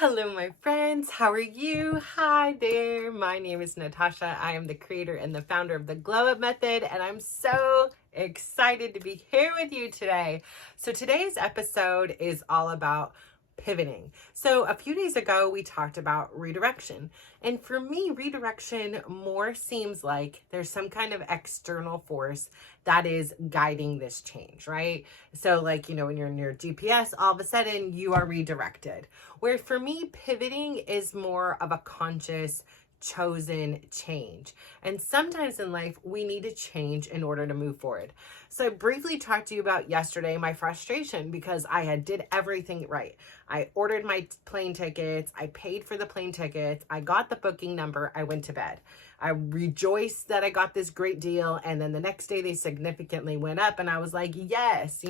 Hello, my friends. How are you? Hi there. My name is Natasha. I am the creator and the founder of the Glow Up Method, and I'm so excited to be here with you today. So, today's episode is all about pivoting. So, a few days ago, we talked about redirection. And for me, redirection more seems like there's some kind of external force that is guiding this change, right? So, like, when you're in your GPS, all of a sudden you are redirected. Where for me, pivoting is more of a conscious, chosen change. And sometimes in life, we need to change in order to move forward. So I briefly talked to you about yesterday my frustration because I had did everything right. I ordered my plane tickets, I paid for the plane tickets, I got the booking number, I went to bed. I rejoiced that I got this great deal, and then the next day they significantly went up, and I was like, yes,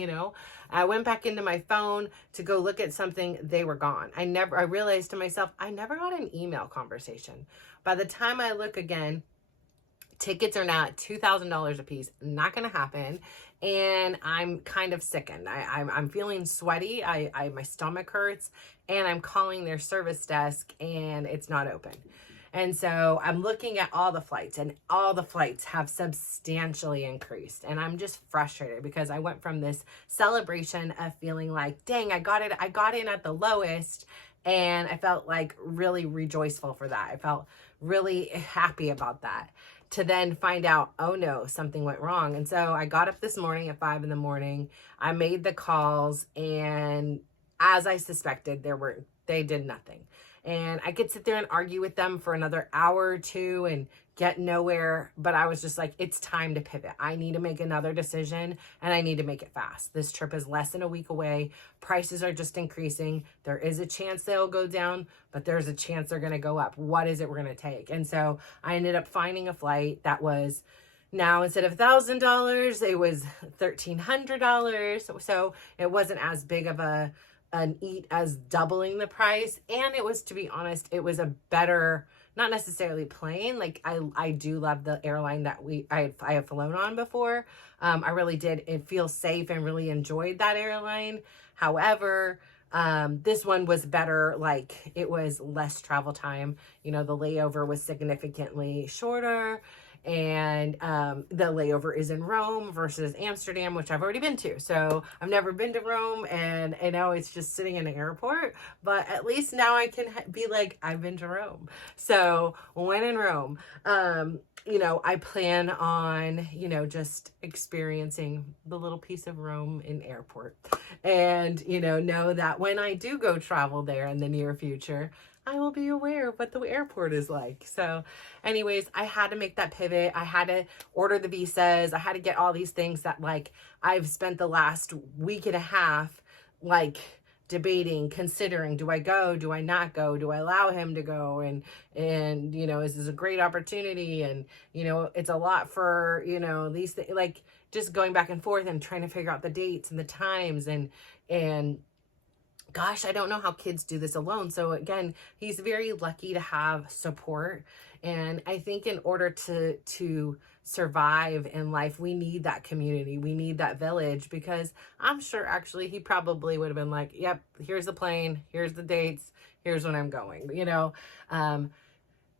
I went back into my phone to go look at something, they were gone. I realized to myself, I never got an email conversation. By the time I look again, tickets are now $2,000 a piece. Not going to happen. And I'm kind of sickened. I'm feeling sweaty. My stomach hurts, and I'm calling their service desk, and it's not open. And so I'm looking at all the flights, and all the flights have substantially increased. And I'm just frustrated because I went from this celebration of feeling like, dang, I got in at the lowest. And I felt like really rejoiceful for that. I felt really happy about that, to then find out, oh no, something went wrong. And so I got up this morning at 5 a.m. I made the calls, and as I suspected, they did nothing. And I could sit there and argue with them for another hour or two and get nowhere. But I was just like, it's time to pivot. I need to make another decision, and I need to make it fast. This trip is less than a week away. Prices are just increasing. There is a chance they'll go down, but there's a chance they're going to go up. What is it we're going to take? And so I ended up finding a flight that was, now instead of $1,000, it was $1,300. So it wasn't as big of an eat as doubling the price. And it was, to be honest, it was a better, not necessarily plane. Like I do love the airline that I have flown on before. I really did. It feels safe and really enjoyed that airline. However, this one was better. Like, it was less travel time. The layover was significantly shorter, and the layover is in Rome versus Amsterdam, which I've already been to. So I've never been to Rome, and I know it's just sitting in an airport, but at least now I can be like, I've been to Rome. So when in Rome, I plan on, just experiencing the little piece of Rome in airport, and, know that when I do go travel there in the near future, I will be aware of what the airport is like. So anyways, I had to make that pivot. I had to order the visas. I had to get all these things that, like, I've spent the last week and a half, like, debating, considering, do I go, do I not go, do I allow him to go, and is this a great opportunity, and it's a lot for these things, like, just going back and forth and trying to figure out the dates and the times, and gosh, I don't know how kids do this alone. So again, he's very lucky to have support. And I think in order to survive in life, we need that community. We need that village, because I'm sure actually he probably would have been like, yep, here's the plane, here's the dates, here's when I'm going,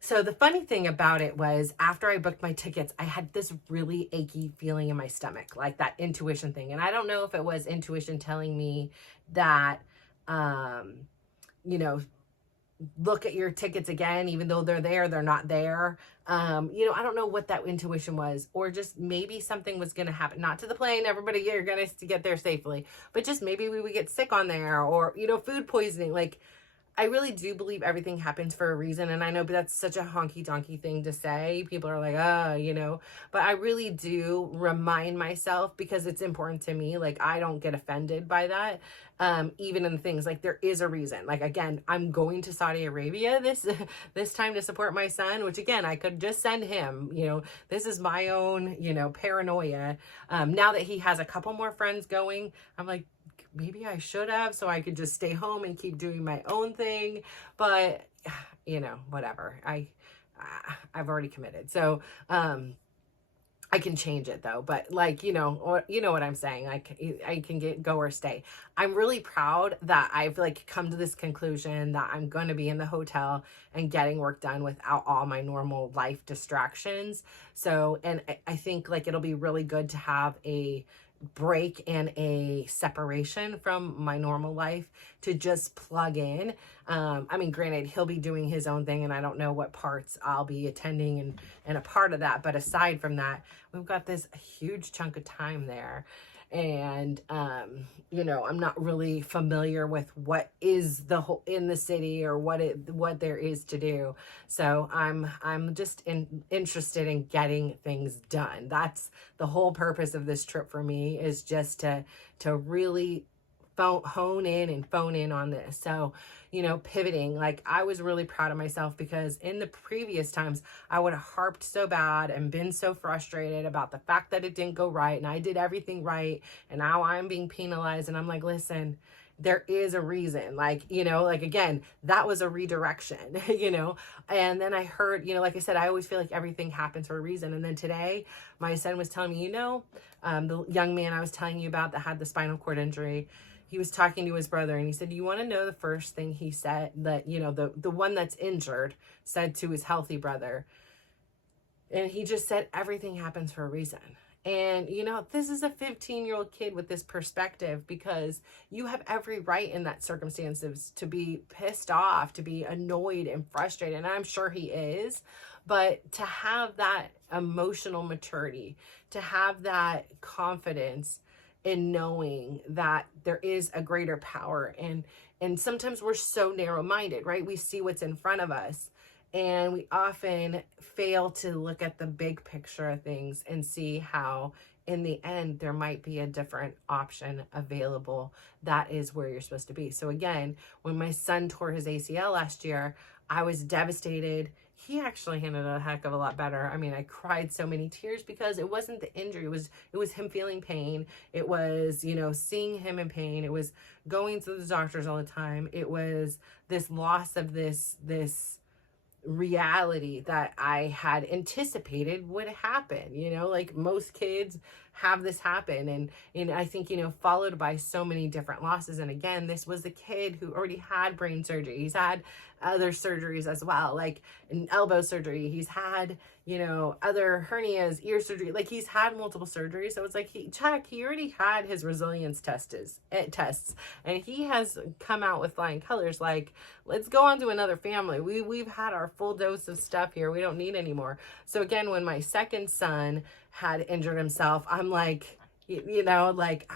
So the funny thing about it was, after I booked my tickets, I had this really achy feeling in my stomach, like that intuition thing. And I don't know if it was intuition telling me that, look at your tickets again, even though they're not there. I don't know what that intuition was, or just maybe something was going to happen, not to the plane. Everybody, you're going to get there safely, but just maybe we would get sick on there, or, food poisoning. Like, I really do believe everything happens for a reason. And I know, but that's such a honky donkey thing to say. People are like, but I really do remind myself, because it's important to me. Like, I don't get offended by that. Even in things like, there is a reason. Like, again, I'm going to Saudi Arabia this time to support my son, which, again, I could just send him. This is my own, paranoia. Now that he has a couple more friends going, I'm like, maybe I should have, so I could just stay home and keep doing my own thing. But whatever. I've already committed. So I can change it though, but like, or you know what I'm saying? I can go or stay. I'm really proud that I've like come to this conclusion that I'm going to be in the hotel and getting work done without all my normal life distractions. So, and I think like it'll be really good to have a break and a separation from my normal life to just plug in. I mean, granted, he'll be doing his own thing and I don't know what parts I'll be attending and a part of that. But aside from that, we've got this huge chunk of time there. And, I'm not really familiar with what is the whole in the city or what there is to do. So I'm just interested in getting things done. That's the whole purpose of this trip for me, is just to really hone in and phone in on this. So, pivoting, like I was really proud of myself because in the previous times I would have harped so bad and been so frustrated about the fact that it didn't go right and I did everything right and now I'm being penalized. And I'm like, listen, there is a reason, like, again, that was a redirection, and then I heard, like I said, I always feel like everything happens for a reason. And then today my son was telling me, the young man I was telling you about that had the spinal cord injury, he was talking to his brother and he said, you want to know the first thing he said, that, the one that's injured said to his healthy brother? And he just said, everything happens for a reason. And, this is a 15-year-old kid with this perspective, because you have every right in that circumstances to be pissed off, to be annoyed and frustrated. And I'm sure he is, but to have that emotional maturity, to have that confidence in knowing that there is a greater power. And sometimes we're so narrow-minded, right? We see what's in front of us and we often fail to look at the big picture of things and see how in the end there might be a different option available. That is where you're supposed to be. So again, when my son tore his ACL last year, I was devastated. He actually handled it a heck of a lot better. I mean, I cried so many tears because it wasn't the injury. It was him feeling pain. It was, seeing him in pain. It was going to the doctors all the time. It was this loss of this reality that I had anticipated would happen, like most kids have this happen. And I think, followed by so many different losses. And again, this was a kid who already had brain surgery. He's had other surgeries as well, like an elbow surgery. He's had, other hernias, ear surgery, like he's had multiple surgeries. So it's like, he already had his resilience tests, and he has come out with flying colors. Like, let's go on to another family. We've had our full dose of stuff here. We don't need any more. So again, when my second son had injured himself, I'm like, like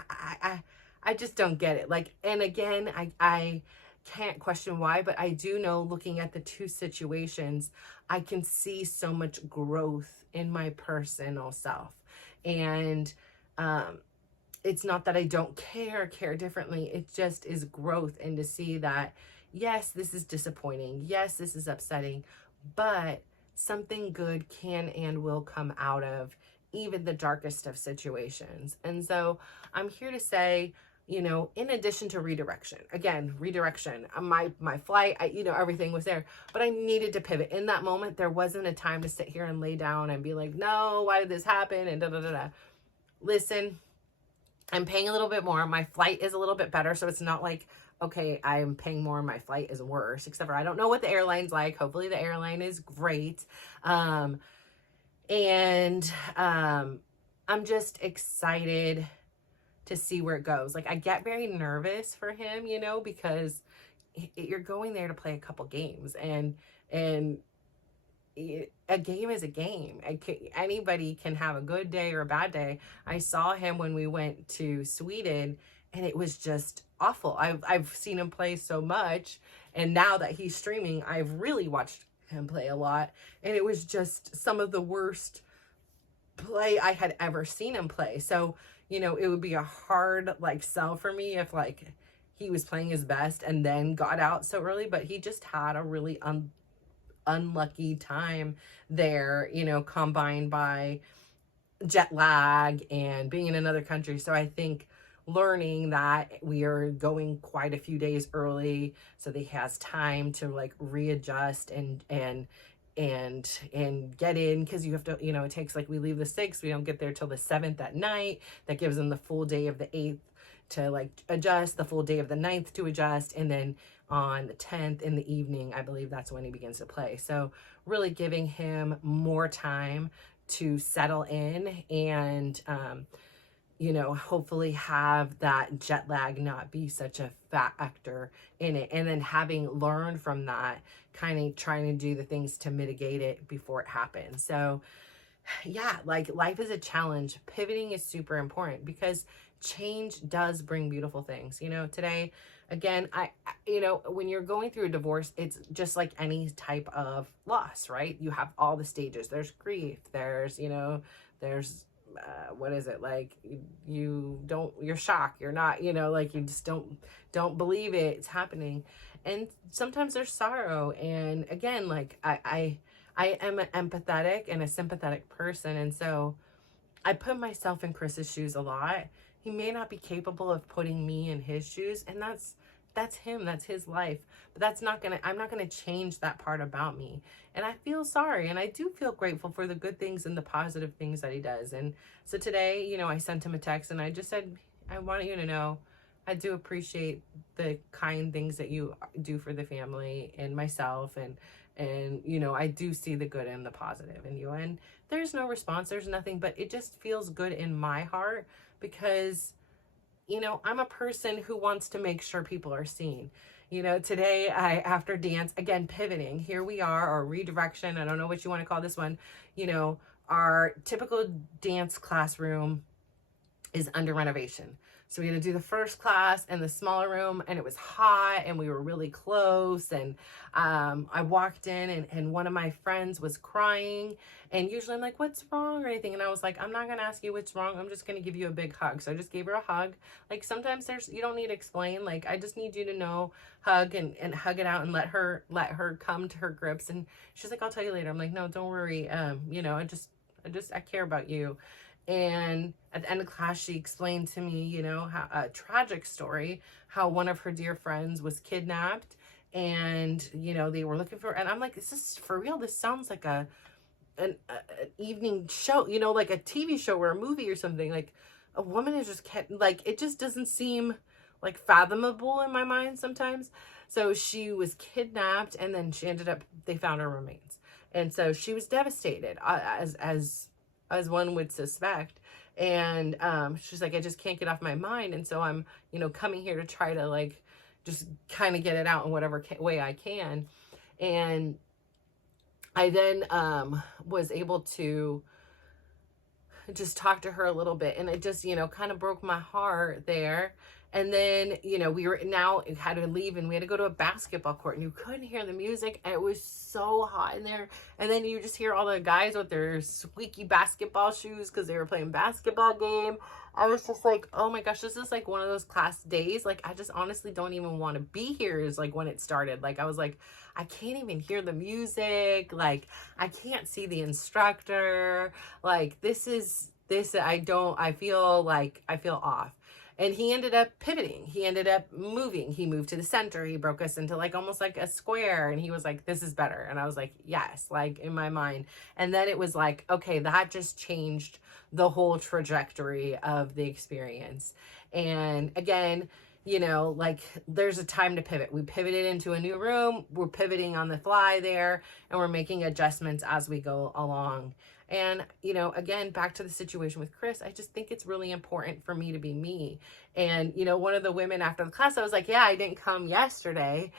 I just don't get it. Like, and again, I can't question why, but I do know, looking at the two situations, I can see so much growth in my personal self. And it's not that I don't care differently. It just is growth. And to see that, yes, this is disappointing. Yes, this is upsetting, but something good can and will come out of even the darkest of situations. And so I'm here to say, in addition to redirection, my flight, everything was there, but I needed to pivot. In that moment, there wasn't a time to sit here and lay down and be like, no, why did this happen? And Listen, I'm paying a little bit more. My flight is a little bit better. So it's not like, okay, I'm paying more, my flight is worse, except for I don't know what the airline's like. Hopefully the airline is great. I'm just excited to see where it goes. Like, I get very nervous for him, because you're going there to play a couple games, and a game is a game. Anybody can have a good day or a bad day. I saw him when we went to Sweden, and it was just awful. I've seen him play so much, and now that he's streaming, I've really watched him play a lot, and it was just some of the worst play I had ever seen him play. So, it would be a hard sell for me if he was playing his best and then got out so early, but he just had a really unlucky time there, combined by jet lag and being in another country. So I think learning that we are going quite a few days early so that he has time to readjust and and get in, because you have to, it takes, like, we leave the 6th, we don't get there till the 7th at night. That gives them the full day of the 8th to like adjust, the full day of the 9th to adjust, and then on the 10th in the evening, I believe that's when he begins to play. So really giving him more time to settle in and hopefully have that jet lag not be such a factor in it. And then having learned from that, kind of trying to do the things to mitigate it before it happens. So yeah, like, life is a challenge. Pivoting is super important because change does bring beautiful things. Today, again, when you're going through a divorce, it's just like any type of loss, right? You have all the stages. There's grief. There's, what is it, like, you're shocked, you're not, like, you just don't believe it's happening. And sometimes there's sorrow. And again, like, I am an empathetic and a sympathetic person, and so I put myself in Chris's shoes a lot. He may not be capable of putting me in his shoes, and that's him, that's his life. But I'm not gonna change that part about me. And I feel sorry, and I do feel grateful for the good things and the positive things that he does. And so today, I sent him a text, and I just said, I want you to know I do appreciate the kind things that you do for the family and myself, and I do see the good and the positive in you. And there's no response, there's nothing, but it just feels good in my heart because, I'm a person who wants to make sure people are seen. Today, after dance, again, pivoting, here we are, or redirection, I don't know what you want to call this one, our typical dance classroom is under renovation. So we had to do the first class in the smaller room, and it was hot, and we were really close. And I walked in, and one of my friends was crying. And usually I'm like, what's wrong or anything? And I was like, I'm not going to ask you what's wrong. I'm just going to give you a big hug. So I just gave her a hug. Like, sometimes you don't need to explain. Like, I just need you to know, hug and hug it out and let her come to her grips. And she's like, I'll tell you later. I'm like, no, don't worry. I care about you. And at the end of class, she explained to me, how a tragic story, how one of her dear friends was kidnapped, and, they were looking for her. And I'm like, is this for real? This sounds like an evening show, like a TV show or a movie or something. Like, a woman is just like, it just doesn't seem like fathomable in my mind sometimes. So she was kidnapped, and then they found her remains. And so she was devastated, as one would suspect. And she's like, I just can't get off my mind. And so I'm, coming here to try to, like, just kind of get it out in whatever way I can. And I then was able to just talk to her a little bit, and it just, kind of broke my heart there. And then, we had to leave, and we had to go to a basketball court, and you couldn't hear the music, and it was so hot in there. And then you just hear all the guys with their squeaky basketball shoes because they were playing basketball game. I was just like, oh my gosh, this is like one of those class days. Like, I just honestly don't even want to be here, is like when it started. Like, I was like, I can't even hear the music. Like, I can't see the instructor. Like, I feel off. And he ended up pivoting. He ended up moving. He moved to the center. He broke us into, like, almost like a square. And he was like, this is better. And I was like, yes, like, in my mind. And then it was like, okay, that just changed the whole trajectory of the experience. And again, like, there's a time to pivot. We pivoted into a new room. We're pivoting on the fly there, and we're making adjustments as we go along. And, again, back to the situation with Chris, I just think it's really important for me to be me. And, one of the women after the class, I was like, yeah, I didn't come yesterday.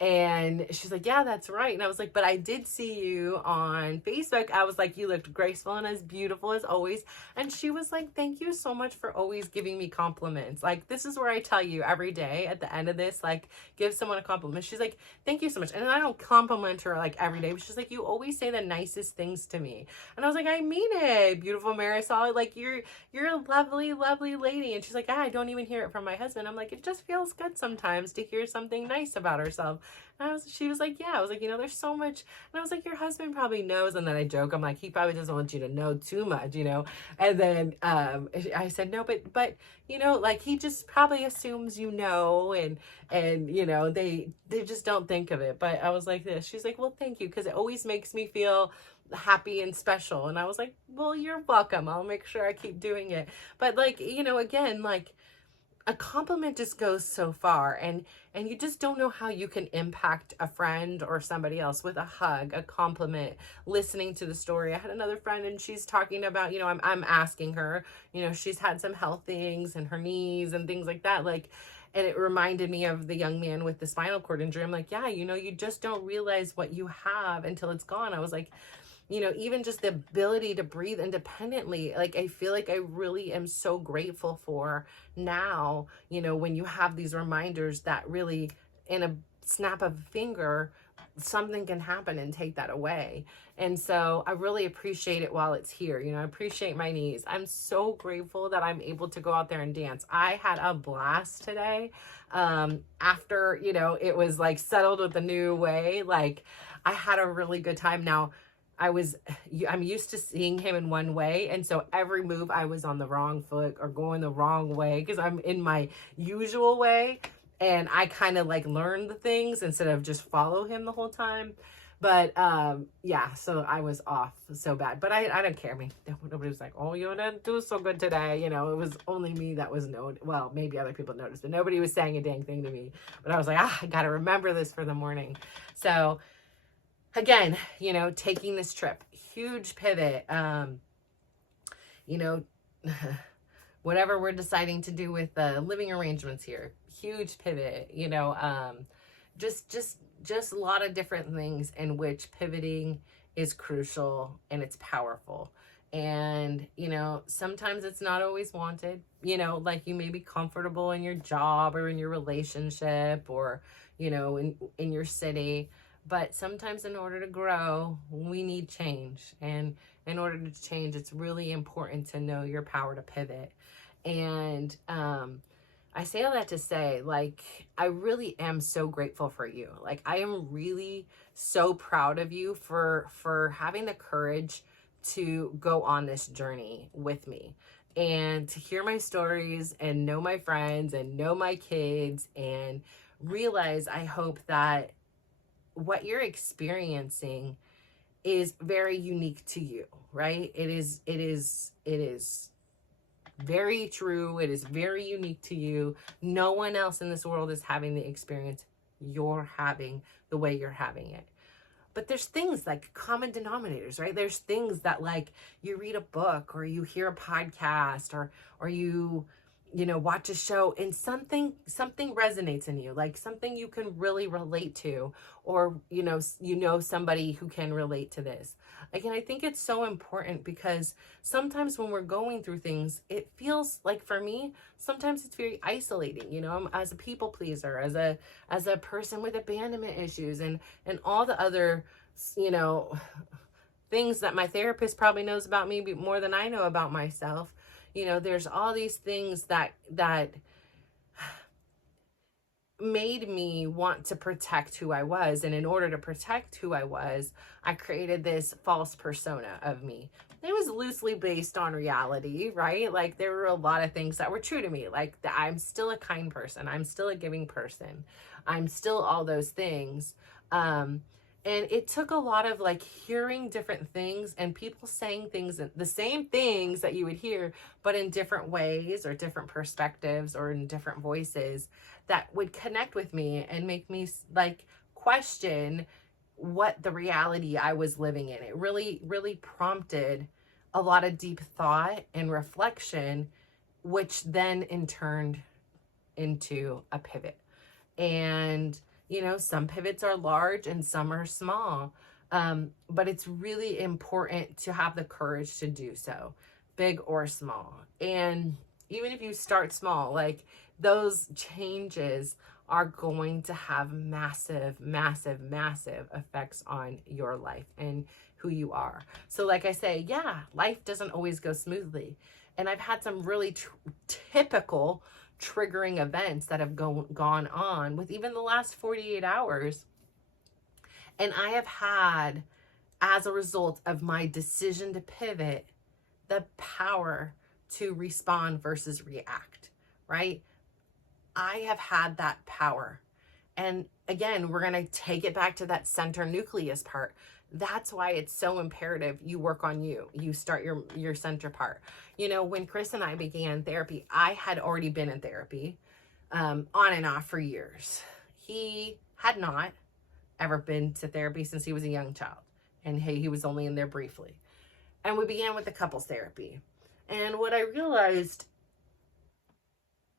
And she's like, yeah, that's right. And I was like, but I did see you on Facebook. I was like, you looked graceful and as beautiful as always. And she was like, thank you so much for always giving me compliments. Like, this is where I tell you every day at the end of this, like, give someone a compliment. She's like, thank you so much. And I don't compliment her like every day, but she's like, you always say the nicest things to me. And I was like, I mean it, beautiful Marisol. Like, you're a lovely, lovely lady. And she's like, I don't even hear it from my husband. I'm like, it just feels good sometimes to hear something nice about herself. And she was like, yeah. I was like, there's so much. And I was like, your husband probably knows. And then I joke, I'm like, he probably doesn't want you to know too much, And then I said, no, but like he just probably assumes and they just don't think of it. But I was like this. She's like, well, thank you, because it always makes me feel happy and special. And I was like, well, you're welcome. I'll make sure I keep doing it. But like, again, like a compliment just goes so far, and you just don't know how you can impact a friend or somebody else with a hug, a compliment, listening to the story. I had another friend, and she's talking about, I'm asking her, she's had some health things and her knees and things like that, like, and it reminded me of the young man with the spinal cord injury. I'm like, yeah, you just don't realize what you have until it's gone. I was like, even just the ability to breathe independently, like I feel like I really am so grateful for now, when you have these reminders that really in a snap of a finger, something can happen and take that away. And so I really appreciate it while it's here. I appreciate my knees. I'm so grateful that I'm able to go out there and dance. I had a blast today. After, it was like settled with the new way, like I had a really good time. Now, I'm used to seeing him in one way. And so every move I was on the wrong foot or going the wrong way because I'm in my usual way. And I kind of like learn the things instead of just follow him the whole time. But yeah, so I was off so bad. But I don't care. I mean, nobody was like, oh, you didn't do so good today. It was only me that was well, maybe other people noticed, but nobody was saying a dang thing to me. But I was like, I got to remember this for the morning. So again, taking this trip, huge pivot, whatever we're deciding to do with the living arrangements here, huge pivot, just a lot of different things in which pivoting is crucial and it's powerful. And, sometimes it's not always wanted, like you may be comfortable in your job or in your relationship or, in your city. But sometimes in order to grow, we need change. And in order to change, it's really important to know your power to pivot. And I say all that to say, like, I really am so grateful for you. Like, I am really so proud of you for having the courage to go on this journey with me and to hear my stories and know my friends and know my kids and realize, I hope that what you're experiencing is very unique to you, right? It is very true. It is very unique to you. No one else in this world is having the experience you're having the way you're having it. But there's things like common denominators, right? There's things that like you read a book or you hear a podcast or you watch a show and something resonates in you, like something you can really relate to, or, somebody who can relate to this. Again, I think it's so important because sometimes when we're going through things, it feels like, for me, sometimes it's very isolating, I'm as a people pleaser, as a person with abandonment issues and all the other, things that my therapist probably knows about me more than I know about myself. There's all these things that made me want to protect who I was. And in order to protect who I was, I created this false persona of me. It was loosely based on reality, right? Like there were a lot of things that were true to me. Like I'm still a kind person. I'm still a giving person. I'm still all those things. And it took a lot of like hearing different things and people saying things, the same things that you would hear, but in different ways or different perspectives or in different voices that would connect with me and make me like question what the reality I was living in. It really, really prompted a lot of deep thought and reflection, which then in turn into a pivot. And some pivots are large and some are small, but it's really important to have the courage to do so, big or small. And even if you start small, like those changes are going to have massive, massive, massive effects on your life and who you are. So like I say, yeah, life doesn't always go smoothly. And I've had some really typical triggering events that have gone on with even the last 48 hours. And I have had, as a result of my decision to pivot, the power to respond versus react, right? I have had that power. And again, we're going to take it back to that center nucleus part. That's why it's so imperative you work on you. You start your center part. You know, when Chris and I began therapy, I had already been in therapy on and off for years. He had not ever been to therapy since he was a young child. And he was only in there briefly. And we began with the couples therapy. And what I realized,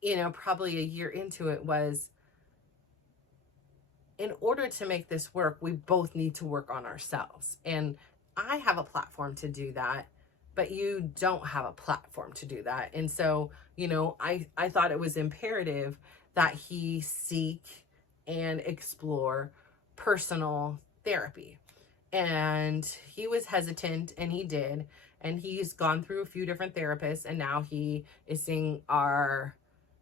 you know, probably a year into it was, in order to make this work, we both need to work on ourselves. And I have a platform to do that, but you don't have a platform to do that. And so, you know, I thought it was imperative that he seek and explore personal therapy. And he was hesitant, and he did. And he's gone through a few different therapists, and now he is seeing our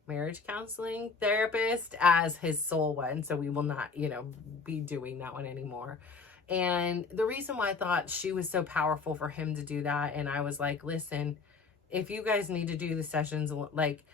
marriage counseling therapist as his sole one. So we will not, you know, be doing that one anymore. And the reason why I thought she was so powerful for him to do that, and I was like, listen, if you guys need to do the sessions, like,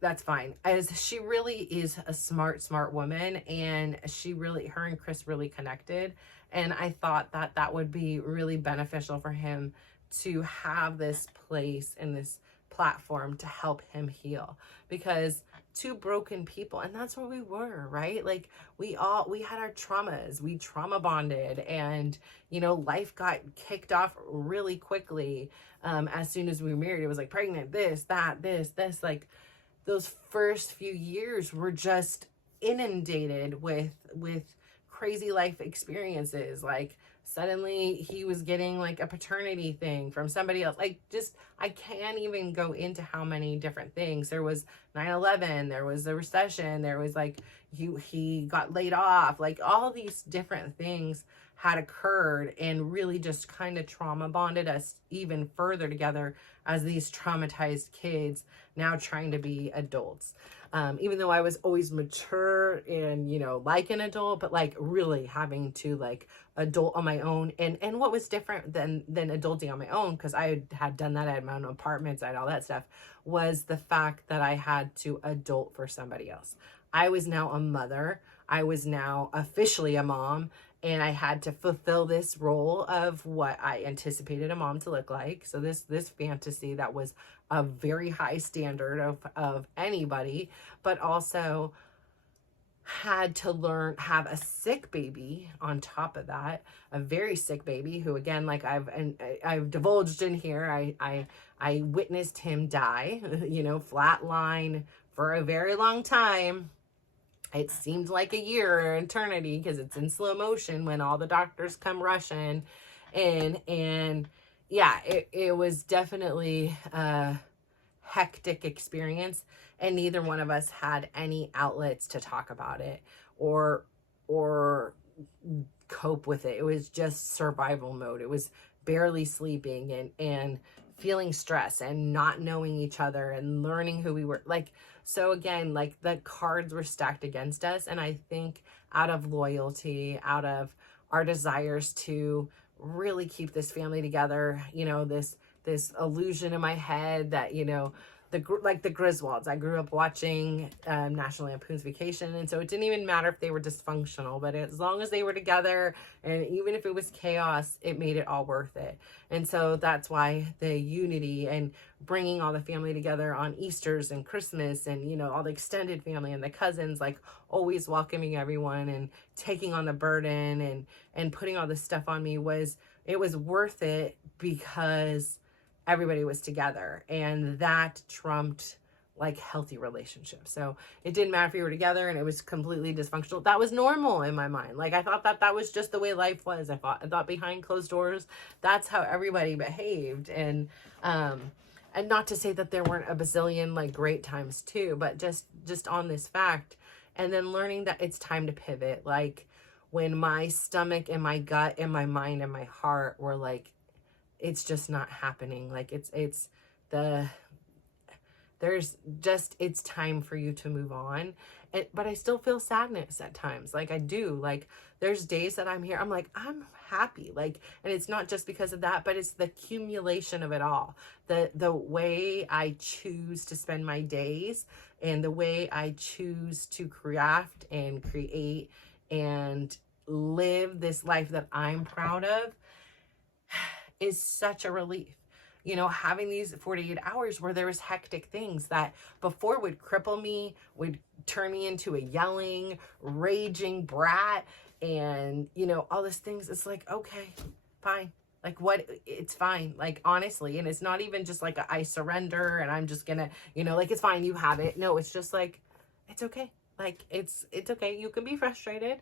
that's fine. As she really is a smart woman, and her and Chris really connected. And I thought that that would be really beneficial for him to have this place and this platform to help him heal, because two broken people, and that's where we were, right? Like we had our traumas, we trauma bonded, and you know, life got kicked off really quickly. As soon as we were married, it was like pregnant, this, that, this, like those first few years were just inundated with crazy life experiences. Like suddenly he was getting like a paternity thing from somebody else. Like, just, I can't even go into how many different things. There was 9/11, there was a recession, there was like, he got laid off. Like all these different things had occurred and really just kind of trauma bonded us even further together as these traumatized kids now trying to be adults. Even though I was always mature and, you know, like an adult, but like really having to like adult on my own. And what was different than adulting on my own, because I had done that, I had my own apartments, I had all that stuff, was the fact that I had to adult for somebody else. I was now a mother. I was now officially a mom, and I had to fulfill this role of what I anticipated a mom to look like. So this fantasy that was a very high standard of anybody, but also had to have a sick baby on top of that, a very sick baby who, again, like I've divulged in here, I witnessed him die, you know, flatline for a very long time. It seemed like a year or eternity because it's in slow motion when all the doctors come rushing. And yeah, it was definitely a hectic experience, and neither one of us had any outlets to talk about it or cope with it. It was just survival mode. It was barely sleeping and feeling stress and not knowing each other and learning who we were. Like, so again, like the cards were stacked against us. And I think out of loyalty, out of our desires to really keep this family together, you know, this illusion in my head that, you know, the Griswolds, I grew up watching National Lampoon's Vacation, and so it didn't even matter if they were dysfunctional, but as long as they were together, and even if it was chaos, it made it all worth it. And so that's why the unity and bringing all the family together on Easters and Christmas, and, you know, all the extended family and the cousins, like always welcoming everyone and taking on the burden and putting all this stuff on me, it was worth it because everybody was together, and that trumped like healthy relationships. So it didn't matter if you were together and it was completely dysfunctional. That was normal in my mind. Like I thought that was just the way life was. I thought behind closed doors, that's how everybody behaved. And not to say that there weren't a bazillion like great times too, but just on this fact, and then learning that it's time to pivot. Like when my stomach and my gut and my mind and my heart were like, it's just not happening. Like it's There's just, it's time for you to move on. But I still feel sadness at times. Like I do, like there's days that I'm here, I'm like, I'm happy. Like, and it's not just because of that, but it's the accumulation of it all. The way I choose to spend my days and the way I choose to craft and create and live this life that I'm proud of is such a relief. You know, having these 48 hours where there was hectic things that before would cripple me, would turn me into a yelling, raging brat, and, you know, all these things. It's like, okay, fine. Like what, it's fine. Like honestly, and it's not even just like I surrender and I'm just gonna, you know, like it's fine, you have it. No, it's just like, it's okay. Like it's okay. You can be frustrated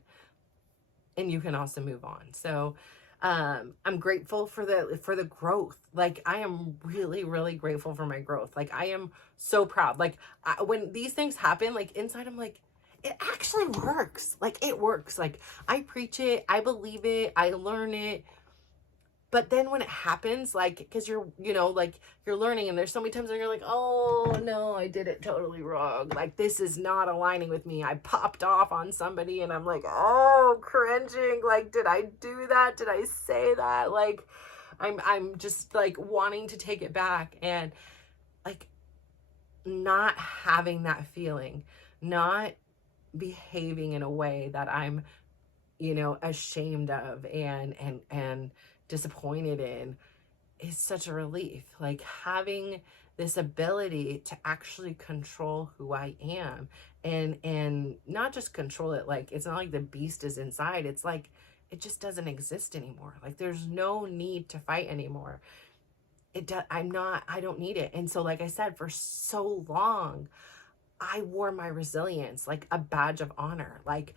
and you can also move on. So I'm grateful for the growth. Like I am really, really grateful for my growth. Like I am so proud. Like when these things happen, like inside I'm like, it actually works. Like it works. Like I preach it, I believe it, I learn it. But then when it happens, like, because you're, you know, like you're learning and there's so many times when you're like, oh no, I did it totally wrong. Like this is not aligning with me. I popped off on somebody and I'm like, oh, cringing. Like, did I do that? Did I say that? Like, I'm just like wanting to take it back and like not having that feeling, not behaving in a way that I'm, you know, ashamed of and disappointed in is such a relief. Like having this ability to actually control who I am and not just control it. Like it's not like the beast is inside. It's like it just doesn't exist anymore. Like there's no need to fight anymore. I don't need it. And so like I said, for so long I wore my resilience like a badge of honor. Like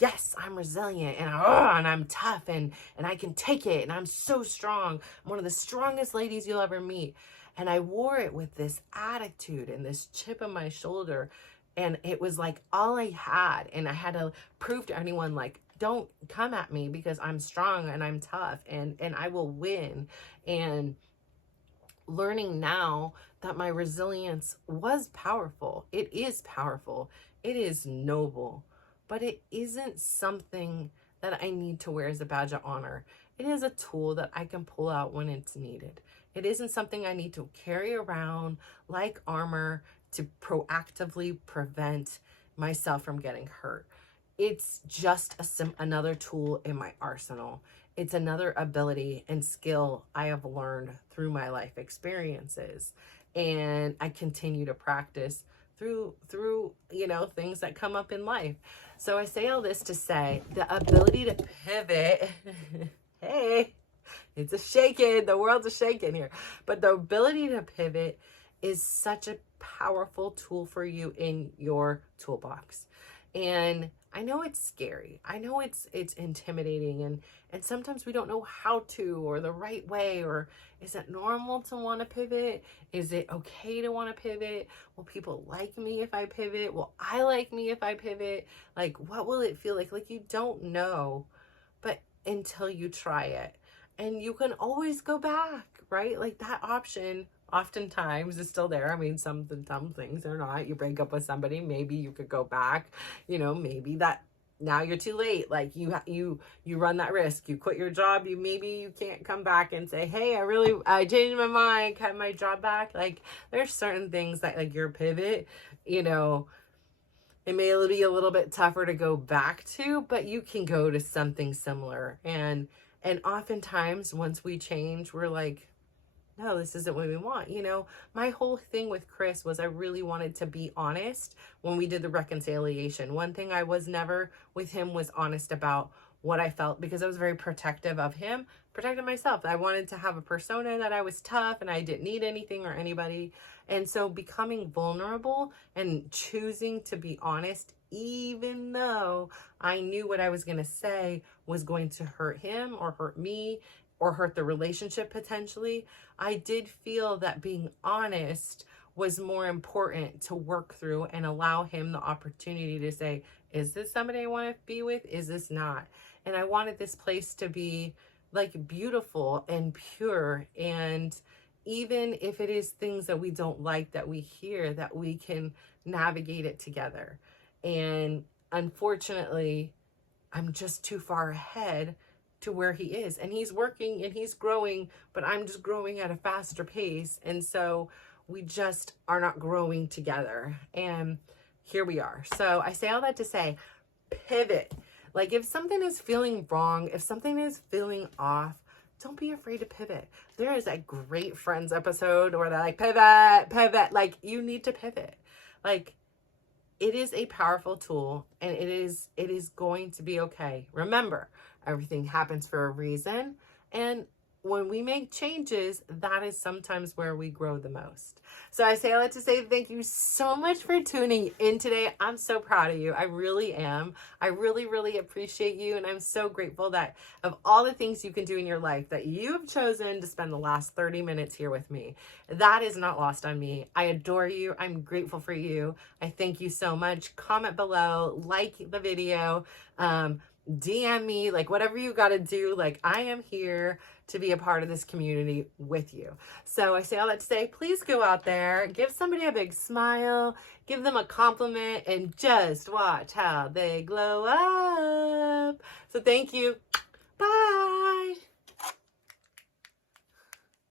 yes, I'm resilient and I'm tough and I can take it and I'm so strong. I'm one of the strongest ladies you'll ever meet. And I wore it with this attitude and this chip on my shoulder. And it was like all I had. And I had to prove to anyone, like, don't come at me because I'm strong and I'm tough and I will win. And learning now that my resilience was powerful. It is powerful. It is noble, but it isn't something that I need to wear as a badge of honor. It is a tool that I can pull out when it's needed. It isn't something I need to carry around like armor to proactively prevent myself from getting hurt. It's just another tool in my arsenal. It's another ability and skill I have learned through my life experiences. And I continue to practice through, you know, things that come up in life. So I say all this to say the ability to pivot, hey, it's a shaking, the world's a shaking here. But the ability to pivot is such a powerful tool for you in your toolbox. And I know it's scary. I know it's intimidating and sometimes we don't know how to or the right way, or is it normal to want to pivot? Is it okay to want to pivot? Will people like me if I pivot? Will I like me if I pivot? Like what will it feel like? Like you don't know, but until you try it. And you can always go back, right? Like that option oftentimes is still there. I mean, some things are not. You break up with somebody, maybe you could go back, you know, maybe that now you're too late. Like you run that risk. You quit your job, maybe you can't come back and say, hey, I changed my mind, cut my job back. Like there's certain things that like your pivot, you know, it may be a little bit tougher to go back to, but you can go to something similar. And oftentimes once we change, we're like, no, this isn't what we want. You know, my whole thing with Chris was I really wanted to be honest when we did the reconciliation. One thing I was never with him was honest about what I felt because I was very protective of him, protected myself. I wanted to have a persona that I was tough and I didn't need anything or anybody. And so becoming vulnerable and choosing to be honest, even though I knew what I was going to say was going to hurt him or hurt me or hurt the relationship potentially, I did feel that being honest was more important to work through and allow him the opportunity to say, is this somebody I want to be with? Is this not? And I wanted this place to be like beautiful and pure and even if it is things that we don't like that we hear, that we can navigate it together. And unfortunately, I'm just too far ahead to where he is, and he's working and he's growing, but I'm just growing at a faster pace. And so we just are not growing together. And here we are. So I say all that to say, pivot. Like, if something is feeling wrong, if something is feeling off, don't be afraid to pivot. There is a great Friends episode where they're like, pivot. Like, you need to pivot. Like, it is a powerful tool, and it is going to be okay. Remember, everything happens for a reason. And when we make changes, that is sometimes where we grow the most. So I say all that to say thank you so much for tuning in today. I'm so proud of you. I really am. I really, really appreciate you. And I'm so grateful that of all the things you can do in your life, that you have chosen to spend the last 30 minutes here with me. That is not lost on me. I adore you. I'm grateful for you. I thank you so much. Comment below, like the video, DM me, like whatever you got to do. Like, I am here to be a part of this community with you. So I say all that to say, please go out there, give somebody a big smile, give them a compliment, and just watch how they glow up. So thank you. Bye.